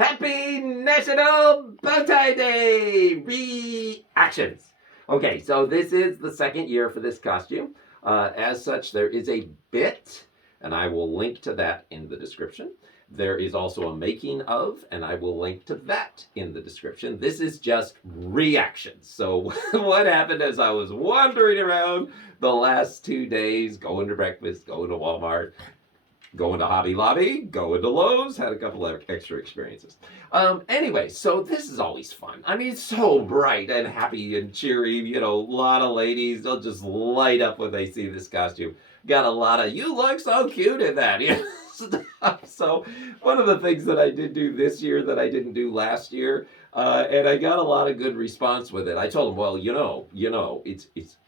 Happy National Bowtie Day Reactions. Okay, so this is the second year for this costume. As such, there is a bit, and I will link to that in the description. There is also a making of, and I will link to that in the description. This is just reactions. So what happened as I was wandering around the last 2 days, going to breakfast, going to Walmart, going to Hobby Lobby, going to Lowe's, had a couple of extra experiences. Anyway, so this is always fun. I mean, it's so bright and happy and cheery. You know, a lot of ladies, they'll just light up when they see this costume. Got a lot of, you look so cute in that, you know, stuff. So one of the things that I did do this year that I didn't do last year, and I got a lot of good response with it. I told them, well,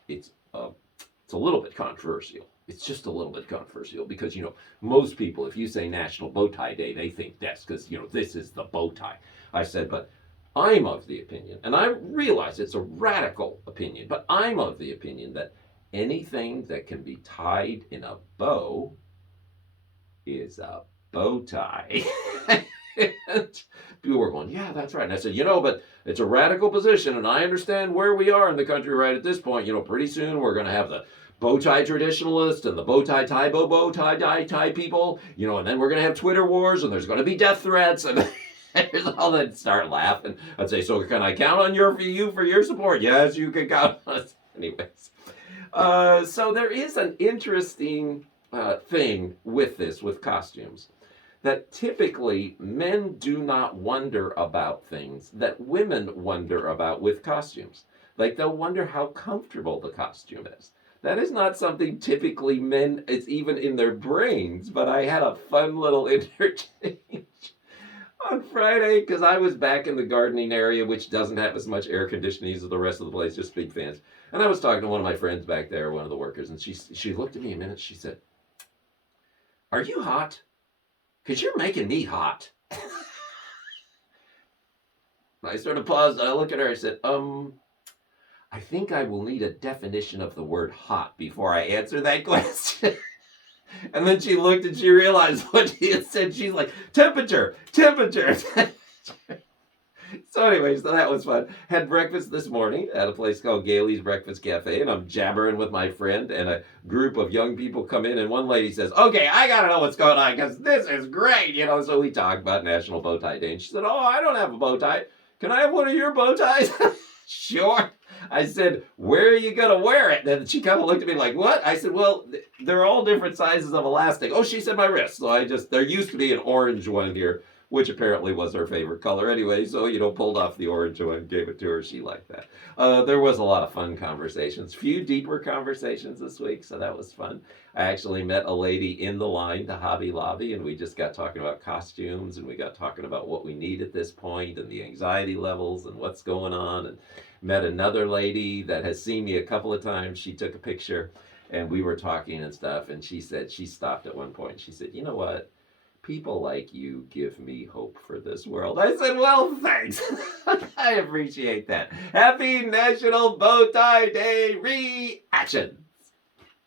it's a little bit controversial. It's just a little bit controversial because, most people, if you say National Bowtie Day, they think that's because, this is the bow tie. I said, but I'm of the opinion, and I realize it's a radical opinion, but I'm of the opinion that anything that can be tied in a bow is a bow tie. And people were going, yeah, that's right. And I said, but it's a radical position, and I understand where we are in the country right at this point. Pretty soon we're going to have the bow tie traditionalists and the bow tie bow tie people, and then we're going to have Twitter wars, and there's going to be death threats, and there's all that. Start laughing. I'd say, so can I count on you for your support? Yes, you can count on us. Anyways, so there is an interesting thing with costumes, that typically men do not wonder about things that women wonder about with costumes. Like, they'll wonder how comfortable the costume is. That is not something typically men, it's even in their brains, but I had a fun little interchange on Friday because I was back in the gardening area, which doesn't have as much air conditioning as the rest of the place, just big fans. And I was talking to one of my friends back there, one of the workers, and she looked at me a minute, she said, "Are you hot? Because you're making me hot." I sort of paused, and I looked at her, I said, I think I will need a definition of the word hot before I answer that question. And then she looked and she realized what she had said. She's like, temperature. So anyways, so that was fun. Had breakfast this morning at a place called Gailey's Breakfast Cafe, and I'm jabbering with my friend, and a group of young people come in, and one lady says, okay, I gotta know what's going on, because this is great, so we talked about National Bow Tie Day, and she said, oh, I don't have a bow tie. Can I have one of your bow ties? Sure. I said, where are you going to wear it? And she kind of looked at me like, what? I said, well, they're all different sizes of elastic. Oh, she said my wrist. So there used to be an orange one here, which apparently was her favorite color anyway. So, pulled off the orange one, gave it to her. She liked that. There was a lot of fun conversations, few deeper conversations this week. So that was fun. I actually met a lady in the line to Hobby Lobby, and we just got talking about costumes, and we got talking about what we need at this point and the anxiety levels and what's going on, and met another lady that has seen me a couple of times. She took a picture, and we were talking and stuff, and she said, she stopped at one point. She said, you know what? People like you give me hope for this world. I said, well, thanks. I appreciate that. Happy National Bow Tie Day Reaction.